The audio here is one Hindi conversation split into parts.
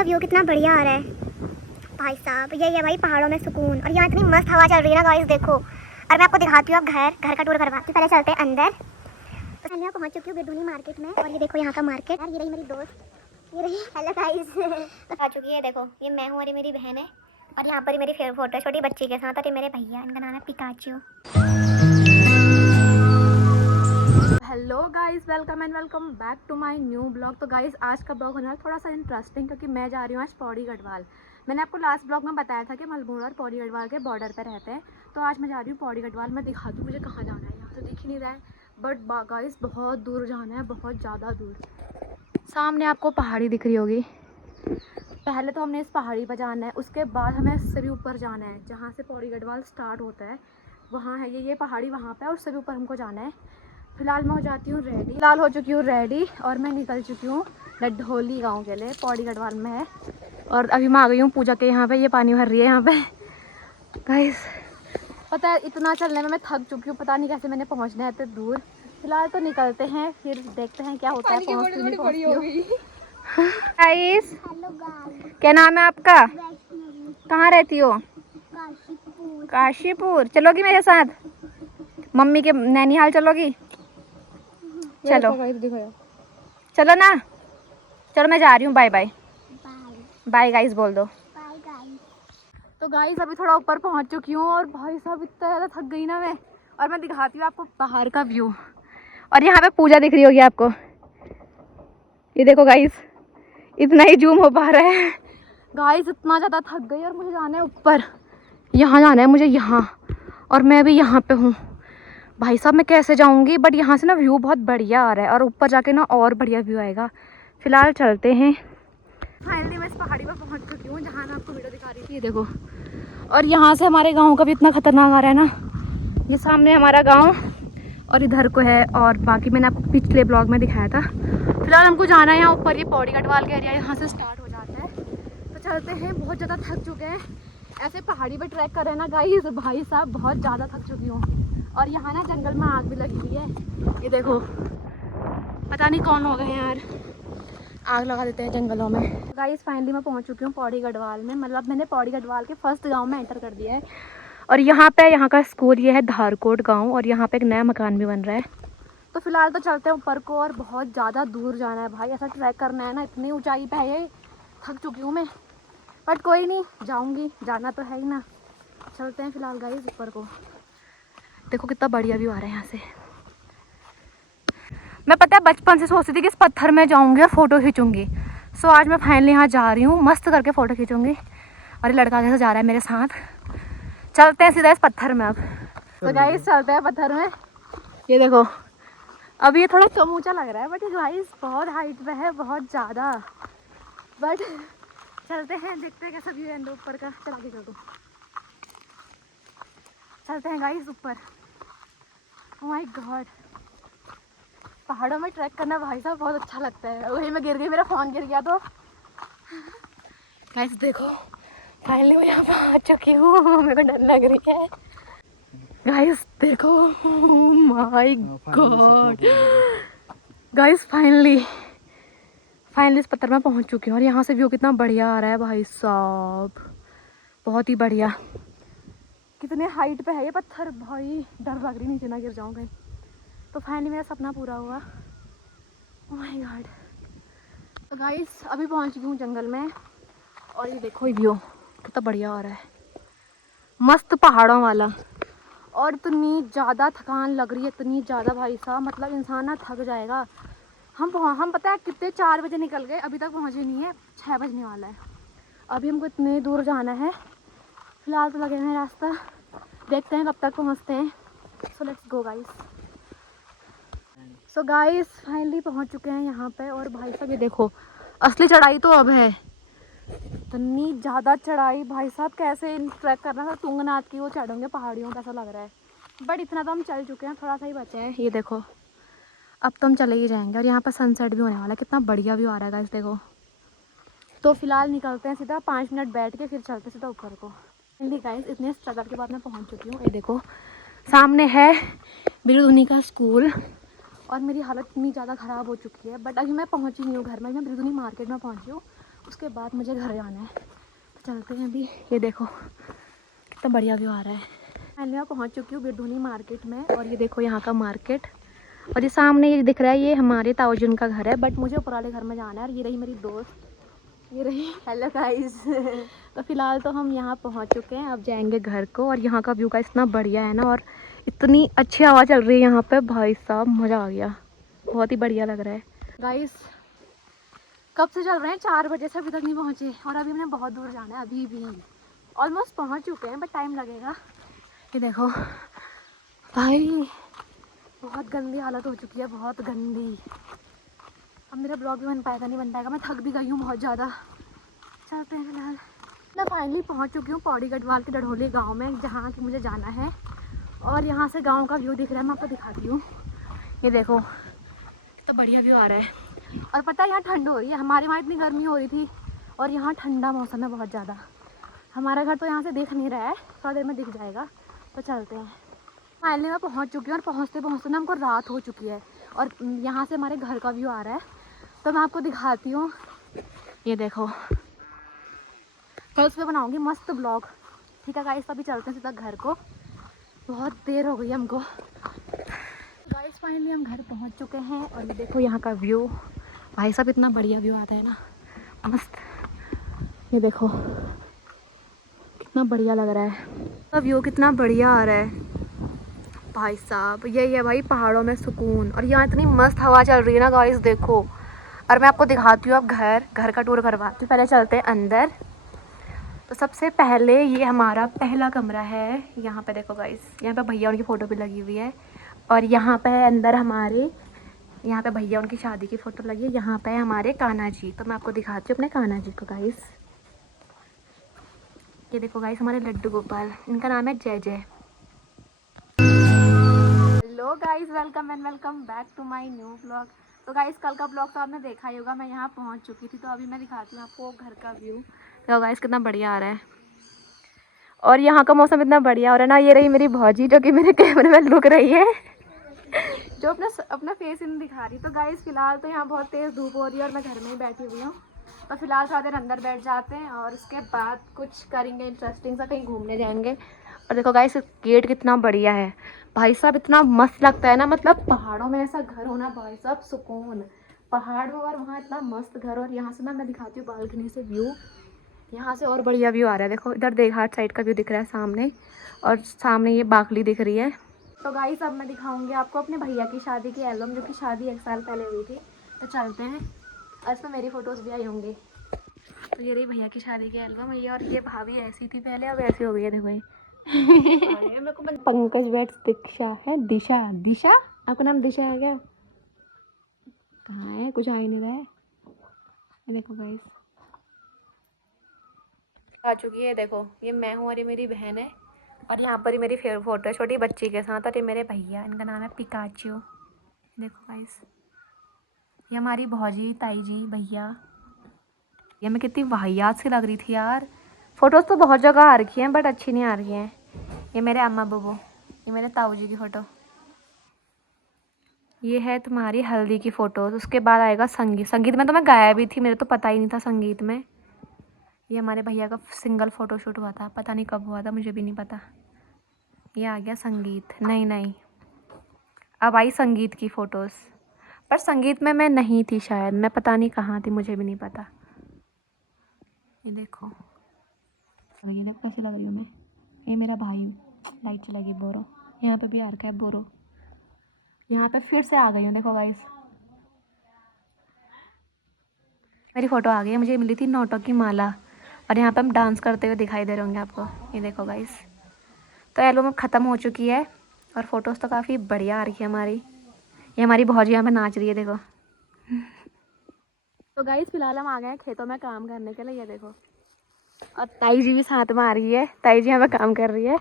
व्यू कितना बढ़िया आ रहा है भाई साहब। ये है भाई पहाड़ों में सुकून, और यहाँ इतनी मस्त हवा चल रही है ना गाइस, देखो। और मैं आपको दिखाती हूँ अब घर का टूर करवाती हूँ। पहले चलते हैं अंदर। तो मैं यहाँ पहुँच चुकी हूँ गिरधुनी मार्केट में, और ये देखो यहाँ का मार्केट। यार ये रही मेरी दोस्त, ये रही। Hello guys. आ चुकी है, देखो ये मैं हूँ और ये मेरी बहन है। और यहाँ पर मेरी फेवरेट फोटो है छोटी बच्ची के साथ, और ये मेरे भैया, इनका नाम है Pikachu. Hello guys, welcome and welcome back to my new blog. तो गाइस आज का ब्लॉग होना थोड़ा सा इंटरेस्टिंग, क्योंकि मैं जा रही हूँ आज पौड़ी गढ़वाल। मैंने आपको लास्ट ब्लॉग में बताया था कि हम अल्मोड़ा और पौड़ी गढ़वाल के बॉर्डर पे रहते हैं। तो आज मैं जा रही हूँ पौड़ी गढ़वाल। मैं दिखा दूँ मुझे कहाँ जाना है, यहाँ तो दिख ही नहीं रहा है, बट गाइस बहुत दूर जाना है, बहुत ज़्यादा दूर। सामने आपको पहाड़ी दिख रही होगी। पहले तो हमने इस पहाड़ी पर जाना है, उसके बाद हमें इससे भी ऊपर जाना है, जहाँ से पौड़ी गढ़वाल स्टार्ट होता है वहाँ है ये पहाड़ी, वहाँ पर, और उससे भी ऊपर हमको जाना है। फिलहाल मैं हो जाती हूँ रेडी, फिलहाल हो चुकी हूँ रेडी, और मैं निकल चुकी हूँ लड्ढोली गांव के लिए, पौड़ी गढ़वाल में है। और अभी मैं आ गई हूँ पूजा के यहाँ पे। ये पानी भर रही है यहाँ पे गाइस। पता है इतना चलने में मैं थक चुकी हूँ, पता नहीं कैसे मैंने पहुँचना है इतने दूर। फिलहाल तो निकलते हैं, फिर देखते हैं क्या होता है। गाइस क्या नाम है आपका, कहाँ रहती हो? काशीपुर। चलोगी मेरे साथ? मम्मी के नैनीहाल चलोगी? चलो चलो ना, चलो मैं जा रही हूँ। Bye bye. बाय गाइस बोल दो। तो गाइस अभी थोड़ा ऊपर पहुँच चुकी हूँ, और भाई साहब इतना ज़्यादा थक गई ना मैं। और मैं दिखाती हूँ आपको बाहर का व्यू। और यहाँ पे पूजा दिख रही होगी आपको, ये देखो गाइस, इतना ही जूम हो पा रहा है। गाइस इतना ज़्यादा थक गई, और मुझे जाना है ऊपर, यहाँ जाना है मुझे, यहाँ। और मैं भी यहाँ पे हूँ भाई साहब। मैं कैसे जाऊंगी, बट यहाँ से ना व्यू बहुत बढ़िया आ रहा है, और ऊपर जाके ना और बढ़िया व्यू आएगा। फिलहाल चलते हैं। फाइनली मैं इस पहाड़ी पर पहुँच चुकी हूँ जहाँ मैं आपको वीडियो दिखा रही थी, ये देखो। और यहाँ से हमारे गांव का भी इतना खतरनाक आ रहा है ना। ये सामने हमारा गांव, और इधर को है, और बाकी मैंने आपको पिछले ब्लॉग में दिखाया था। फिलहाल हमको जाना है यहाँ ऊपर, ये पौड़ी गढ़वाल का एरिया यहाँ से स्टार्ट हो जाता है। तो चलते हैं, बहुत ज़्यादा थक चुके हैं ऐसे पहाड़ी पर ट्रैक कर रहे हैं ना गाइस। भाई साहब बहुत ज़्यादा थक चुकी हूँ। और यहाँ ना जंगल में आग भी लगी हुई है, ये देखो। पता नहीं कौन हो गए यार, आग लगा देते हैं जंगलों में। गाइस फाइनली मैं पहुँच चुकी हूँ पौड़ी गढ़वाल में, मतलब मैंने पौड़ी गढ़वाल के फर्स्ट गांव में एंटर कर दिया है। और यहाँ पे यहाँ का स्कूल ये है धारकोट गांव, और यहाँ पे एक नया मकान भी बन रहा है। तो फिलहाल तो चलते हैं ऊपर को, और बहुत ज़्यादा दूर जाना है भाई। ऐसा ट्रैक करना है ना, इतनी ऊँचाई पे है ये, थक चुकी हूँ मैं, बट कोई नहीं, जाऊँगी, जाना तो है ही ना। चलते हैं फिलहाल गाइस ऊपर को। देखो कितना बढ़िया व्यू आ रहा है यहाँ से। मैं पता है बचपन से सोचती थी कि इस पत्थर में जाऊंगी और फोटो खींचूंगी। सो आज मैं फाइनली यहाँ जा रही हूँ, मस्त करके फ़ोटो खींचूंगी। और ये लड़का कैसे जा रहा है मेरे साथ। चलते हैं सीधा इस पत्थर में अब। तो गाइस चलते हैं पत्थर में। ये देखो अब ये थोड़ा कम ऊँचा लग रहा है, बट ये गाइस बहुत हाइट पे है, बहुत ज़्यादा। बट चलते हैं, देखते हैं कैसा व्यू है ऊपर का। चला के चलो, चलते हैं गाइस ऊपर। ओह माय गॉड, पहाड़ों में ट्रैक करना भाई साहब बहुत अच्छा लगता है। वही मैं गिर गई, मेरा फ़ोन गिर गया। तो गाइस देखो फाइनली मैं यहाँ पर आ चुकी हूँ, मेरे को डर लग रही है। गाइस देखो, माय गॉड गाइस, फाइनली इस पत्थर में पहुँच चुकी हूँ, और यहाँ से व्यू कितना बढ़िया आ रहा है भाई साहब, बहुत ही बढ़िया। कितने हाइट पे है ये पत्थर भाई, डर लग रही नीचे ना गिर जाऊँ कहीं। तो फाइनली मेरा सपना पूरा हुआ। Oh my God. तो गाइस अभी पहुंच गई हूँ जंगल में, और ये देखो व्यू कितना बढ़िया आ रहा है, मस्त पहाड़ों वाला। और इतनी ज़्यादा थकान लग रही है, इतनी ज़्यादा भाई साहब, मतलब इंसान ना थक जाएगा। हम पता है कितने 4 बजे निकल गए, अभी तक पहुँचे नहीं है, 6 बजने वाला है। अभी हमको इतने दूर जाना है। फिलहाल तो लगे हैं रास्ता, देखते हैं कब तक पहुँचते हैं। So let's go guys. So guys finally पहुंच चुके हैं यहाँ पे। और भाई साहब ये देखो, असली चढ़ाई तो अब है, इतनी ज़्यादा चढ़ाई भाई साहब। कैसे ट्रैक करना था, तुंगनाथ की वो चढ़ेंगे पहाड़ियों का, ऐसा लग रहा है। बट इतना तो हम चल चुके हैं, थोड़ा सा ही बचा है। ये देखो अब तो हम चले ही जाएंगे, और यहाँ पर सनसेट भी होने वाला है, कितना बढ़िया व्यू आ रहा है गाइस देखो। तो फिलहाल निकलते हैं सीधा, 5 मिनट बैठ के फिर चलते सीधा ऊपर को। फाइनली गाइस इतने स्ट्रगल के बाद मैं पहुँच चुकी हूँ। ये देखो सामने है गिरधुनी का स्कूल, और मेरी हालत इतनी ज़्यादा ख़राब हो चुकी है, बट अभी मैं पहुंची नहीं हूँ घर में, मैं गिरधुनी मार्केट में पहुंची हूँ। उसके बाद मुझे घर जाना है। तो चलते हैं अभी। ये देखो कितना बढ़िया व्यू आ रहा है। मैं यहाँ पहुँच चुकी हूँ बिरधुनी मार्केट में, और ये देखो यहाँ का मार्केट, और ये सामने ये दिख रहा है, ये हमारे ताऊजुन का घर है, बट मुझे ऊपर वाले घर में जाना है। और ये रही मेरी दोस्त, ये रही। Hello guys. तो फिलहाल तो हम यहाँ पहुँच चुके हैं, अब जाएंगे घर को। और यहाँ का व्यू का इतना बढ़िया है ना, और इतनी अच्छी हवा चल रही है यहाँ पे, भाई साहब मज़ा आ गया, बहुत ही बढ़िया लग रहा है। गाइस कब से चल रहे हैं, 4 बजे से अभी तक नहीं पहुँचे, और अभी हमने बहुत दूर जाना है, अभी भी ऑलमोस्ट पहुँच चुके हैं, बट टाइम लगेगा। ये देखो भाई बहुत गंदी हालत हो चुकी है, बहुत गंदी। अब मेरा ब्लॉग भी बन पाएगा नहीं बन पाएगा, मैं थक भी गई हूँ बहुत ज़्यादा। चलते हैं फिलहाल। मैं फाइनली पहुँच चुकी हूँ पौड़ी गढ़वाल के डढ़ोली गांव में, जहाँ की मुझे जाना है। और यहाँ से गांव का व्यू दिख रहा है, मैं आपको दिखाती हूँ। ये देखो कितना बढ़िया व्यू आ रहा है। और पता है यहाँ ठंड हो रही है, हमारे वहाँ इतनी गर्मी हो रही थी, और यहाँ ठंडा मौसम है बहुत ज़्यादा। हमारा घर तो यहाँ से दिख नहीं रहा है, थोड़ा देर में दिख जाएगा। तो चलते हैं। फाइनली मैं पहुँच चुकी हूँ, और पहुँचते पहुँचते ना हमको रात हो चुकी है, और यहाँ से हमारे घर का व्यू आ रहा है। तो मैं आपको दिखाती हूँ। ये देखो कल उस पर बनाऊँगी मस्त ब्लॉग, ठीक है गाइस। अभी चलते हैं सीधा घर को, बहुत देर हो गई हमको। गाइस फाइनली हम घर पहुँच चुके हैं, और ये देखो यहाँ का व्यू, भाई साहब इतना बढ़िया व्यू आता है ना, मस्त। ये देखो कितना बढ़िया लग रहा है, व्यू कितना बढ़िया आ रहा है भाई साहब। यही है भाई पहाड़ों में सुकून, और यहाँ इतनी मस्त हवा चल रही है ना गाइस, देखो। और मैं आपको दिखाती हूँ अब घर का टूर करवाती हूँ। पहले चलते हैं अंदर। तो सबसे पहले ये हमारा पहला कमरा है। यहाँ पे देखो गाइस, यहाँ पे भैया उनकी फ़ोटो भी लगी हुई है, और यहाँ पे अंदर हमारे, यहाँ पे भैया उनकी शादी की फ़ोटो लगी है। यहाँ पे हमारे कान्हा जी, तो मैं आपको दिखाती हूँ अपने कान्हा जी को गाइस। ये देखो गाइस हमारे लड्डू गोपाल, इनका नाम है Jai Jai. Hello guys, welcome and welcome back to my new blog. तो गाइस कल का ब्लॉग तो आपने देखा ही होगा, मैं यहाँ पहुँच चुकी थी। तो अभी मैं दिखाती हूँ आपको घर का व्यू। तो गाइस कितना बढ़िया आ रहा है, और यहाँ का मौसम इतना बढ़िया हो रहा है ना। ये रही मेरी भौजी, जो कि मेरे कैमरे में लुक रही है, जो अपना फेस इन दिखा रही। तो गाइस फिलहाल तो यहाँ बहुत तेज़ धूप हो रही है, और मैं घर में ही बैठी हुई हूँ। तो फिलहाल थोड़ा देर अंदर बैठ जाते हैं, और उसके बाद कुछ करेंगे इंटरेस्टिंग सा, कहीं घूमने जाएंगे। और देखो गाइस गेट कितना बढ़िया है भाई साहब, इतना मस्त लगता है ना। मतलब पहाड़ों में ऐसा घर होना भाई साहब, सुकून। पहाड़ हो और वहाँ इतना मस्त घर। और यहाँ से ना मैं दिखाती हूँ बालकनी से व्यू, यहाँ से और बढ़िया व्यू आ रहा है। देखो इधर देघाट साइड का व्यू दिख रहा है सामने, और सामने ये बाकली दिख रही है। तो गाइस अब मैं दिखाऊंगी आपको अपने भैया की शादी की एल्बम, जो कि शादी 1 साल पहले हुई थी। तो चलते हैं, और इसमें मेरी फ़ोटोज़ भी आई होंगी। तो ये रही भैया की शादी की एल्बम, ये और ये भाभी ऐसी थी पहले, अब ऐसी हो गई है देखो। मेरे को पंकज वेट्स दीक्षा है, दिशा, दिशा आपका नाम दिशा है क्या? कहाँ है, कुछ आ ही नहीं रहा है। ये देखो गाइस आ चुकी है, देखो ये मैं हूँ, और ये मेरी बहन है। और यहाँ पर ही मेरी फोटो है छोटी बच्ची के साथ, और ये मेरे भैया, इनका नाम है पिकाचू। देखो गाइस ये हमारी भौजी, ताई जी, भैया। ये मैं कितनी वाहियात सी लग रही थी यार। फ़ोटोज़ तो बहुत जगह आ रखी हैं, बट अच्छी नहीं आ रही हैं। ये मेरे अम्मा बबू, ये मेरे ताऊ जी की फ़ोटो। ये है तुम्हारी हल्दी की फ़ोटोज़। उसके बाद आएगा संगीत। संगीत में तो मैं गाया भी थी, मेरे तो पता ही नहीं था संगीत में। ये हमारे भैया का सिंगल फ़ोटोशूट हुआ था, पता नहीं कब हुआ था, मुझे भी नहीं पता। ये आ गया संगीत। नहीं अब आई संगीत की फ़ोटोज़, पर संगीत में मैं नहीं थी शायद, मैं पता नहीं कहाँ थी, मुझे भी नहीं पता। ये देखो ये देखो कैसी लग रही हूँ मैं। ये मेरा भाई, लाइट चलेगी, बोरो। यहाँ पे भी आ रखा है बोरो। यहाँ पे फिर से आ गई हूँ, देखो गाइस मेरी फ़ोटो आ गई है। मुझे मिली थी नोटों की माला, और यहाँ पे हम डांस करते हुए दिखाई दे रहे होंगे आपको। ये देखो गाइस, तो एल्बम ख़त्म हो चुकी है, और फ़ोटोज़ तो काफ़ी बढ़िया आ रही है हमारी। ये हमारी भौजी यहाँ पे नाच रही है, देखो। तो गाइस फिलहाल हम आ गए हैं खेतों में काम करने के लिए, ये देखो। और ताई जी भी साथ में आ रही है, ताई जी यहाँ पे काम कर रही है।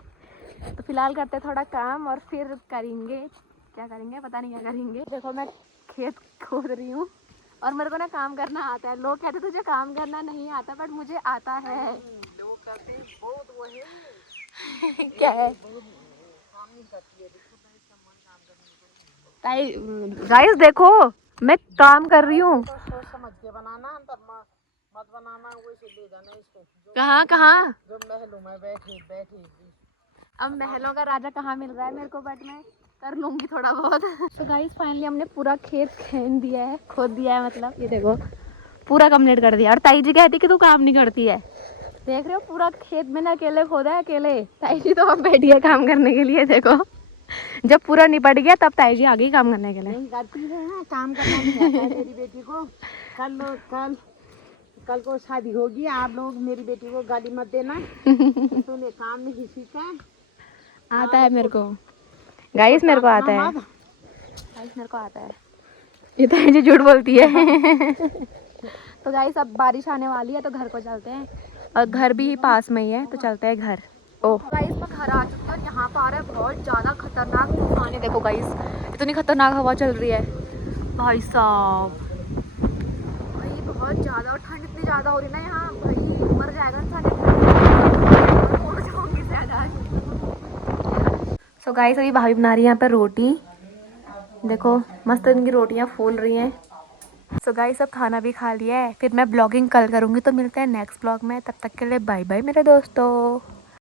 तो फिलहाल करते थोड़ा काम, और फिर करेंगे, क्या करेंगे पता नहीं क्या करेंगे। देखो मैं खेत खोद रही हूँ, और मेरे को ना काम करना आता है। लोग कहते तुझे काम करना नहीं आता, बट मुझे आता है। लोग कहते हैं बहुत वो है क्या है गाइस, देखो मैं काम कर रही हूँ। कहाँ कहाँ? जो महलों में बैठी बैठी अब महलों का राजा कहाँ मिल रहा है मेरे को, बट मैं कर लूंगी थोड़ा बहुत। तो गाइस फाइनली हमने पूरा खेत खेन दिया है, खोद दिया है, मतलब ये देखो पूरा कंप्लीट कर दिया। और ताई जी कहती कि तू काम नहीं करती है, देख रहे हो पूरा खेत मैंने अकेले खोदा है, अकेले। ताई जी तो अब बैठी है काम करने के लिए, देखो जब पूरा निपट गया तब ताई जी आ गई काम करने के लिए। नहीं करती है, काम करना नहीं आता है मेरी बेटी को। कल को शादी होगी, आप लोग मेरी बेटी को गाली मत देना। तूने काम नहीं सीखा। आता है मेरे को गाइस, मेरे को आता है गाइस, मेरे को आता है। ये ताई जी झूठ बोलती है। तो गाइस अब बारिश आने वाली है तो घर को चलते हैं, और घर भी पास में ही है तो चलते हैं घर। ओह गाइस मैं घर आ चुकी हूँ और यहाँ पर आ रहा है बहुत ज़्यादा खतरनाक तूफान है। देखो गाइस इतनी खतरनाक हवा चल रही है भाई साहब, भाई बहुत ज़्यादा। और ठंड इतनी ज़्यादा हो रही है ना यहाँ, भाई मर जाएगा इंसान। सो गाइस अभी भाभी बना रही है यहाँ पर रोटी, देखो मस्त इनकी रोटियाँ फूल रही हैं। सो गाइस अब खाना भी खा लिया है, फिर मैं ब्लॉगिंग कल करूँगी। तो मिलते हैं नेक्स्ट ब्लॉग में, तब तक के लिए बाय बाय मेरे दोस्तों।